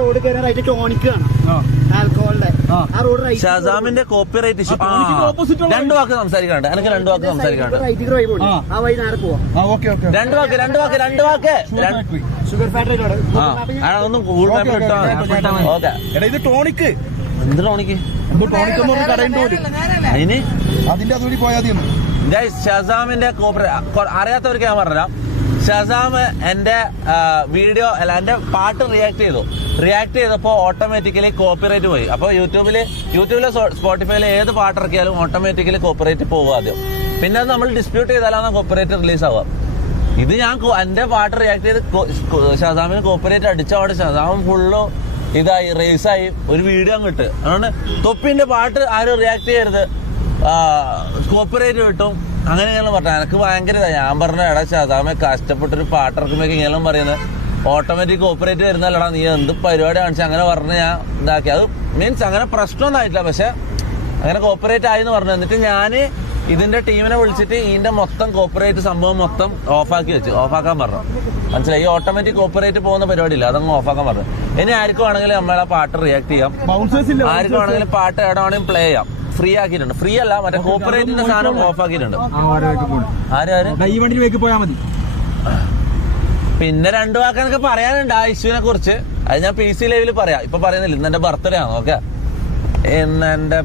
Road കയറാനായിട്ട് ടോണിക്കാണ് ആൽക്കഹോളിന്റെ ആ road ഷാസാമിന്റെ copyright issue. രണ്ടു വാക്ക് സംസാരിക്കാണ്ട് എനിക്ക് 2 വാക്ക് സംസാരിക്കാണ്ട്. ആ വഴി നേരെ പോവാം. രണ്ട് വാക്ക് ഷുഗർ ഫാക്ടറി ഒന്നും ഗൂഗിൾ മാപ്പിൽ ഇട്ടാ. ഓക്കെ, ഇത് ടോണിക്ക് എന്ത് ടോണിക്ക് അതിന് അതിന്റെ അതുവഴി പോയാൽ ഷസാമിന്റെ അറിയാത്തവർക്ക് ഞാൻ പറഞ്ഞുതരാം. ഷസാം എന്റെ വീഡിയോ അല്ല എന്റെ പാട്ട് റിയാക്ട് ചെയ്തപ്പോ ഓട്ടോമാറ്റിക്കലി കോപ്പിറൈറ്റ് പോയി. അപ്പൊ യൂട്യൂബില് സ്പോട്ടിഫൈയില് ഏത് പാട്ടിറക്കിയാലും ഓട്ടോമാറ്റിക്കലി കോപ്പിറൈറ്റ് പോകും ആദ്യം. പിന്നെ അത് നമ്മൾ ഡിസ്പ്യൂട്ട് ചെയ്താലാണ് കോപ്പിറൈറ്റ് റിലീസ് ആവുക. ഇത് ഞാൻ എന്റെ പാട്ട് റിയാക്ട് ചെയ്ത് ഷസാമിന് കോപ്പിറൈറ്റ് അടിച്ചവിടെ ഷസാം ഫുള്ള് ഇതായി റേസായി ഒരു വീഡിയോ കിട്ടും. അതുകൊണ്ട് തൊപ്പിന്റെ പാട്ട് ആരും റിയാക്ട് ചെയ്യരുത്, കോപ്പിറൈറ്റ് കിട്ടും അങ്ങനെയാണ് പറഞ്ഞത്. എനിക്ക് ഭയങ്കര ഇതാ. ഞാൻ പറഞ്ഞ എടാ ഷസാമെ കഷ്ടപ്പെട്ടൊരു പാട്ടിറക്കുമ്പോ ഇങ്ങനെ പറയുന്നത് ഓട്ടോമാറ്റിക് കോപ്പിറൈറ്റ് വരുന്നല്ലടാ, നീ എന്ത് പരിപാടി കാണിച്ചാൽ അങ്ങനെ പറഞ്ഞ് ഞാൻ ഇതാക്കി. അത് മീൻസ് അങ്ങനെ പ്രശ്നമൊന്നും ആയിട്ടില്ല, പക്ഷെ അങ്ങനെ കോപ്പിറൈറ്റ് ആയി എന്ന് പറഞ്ഞു. എന്നിട്ട് ഞാൻ ഇതിന്റെ ടീമിനെ വിളിച്ചിട്ട് ഇതിന്റെ മൊത്തം കോപ്പിറൈറ്റ് സംഭവം മൊത്തം ഓഫാക്കാൻ പറഞ്ഞു. മനസ്സിലായി? ഈ ഓട്ടോമാറ്റിക് കോപ്പിറൈറ്റ് പോകുന്ന പരിപാടിയില്ല, അതങ്ങ് ഓഫാക്കാൻ പറഞ്ഞു. ഇനി ആർക്കും ആണെങ്കിലും നമ്മളെ പാട്ട് റിയാക്ട് ചെയ്യാം, ആർക്കും ആണെങ്കിലും പാട്ട് എവിടെ വേണമെങ്കിലും പ്ലേ ചെയ്യാം. ഫ്രീ ആക്കിയിട്ടുണ്ട്. ഫ്രീ അല്ല, മറ്റേ കോപ്പിറൈറ്റിന്റെ സാധനം ഓഫ് ആക്കിയിട്ടുണ്ട്. പിന്നെ 2 വാക്കൊക്കെ പറയാനുണ്ട് ആ ഇഷ്യൂവിനെ കുറിച്ച്. അത് ഞാൻ PC ലൈവില് പറയാം, ഇപ്പൊ പറയുന്നില്ല. ഇന്ന് എന്റെ ബർത്ത്ഡേ ആണ്. ഓക്കെ, ഇന്ന് എന്റെ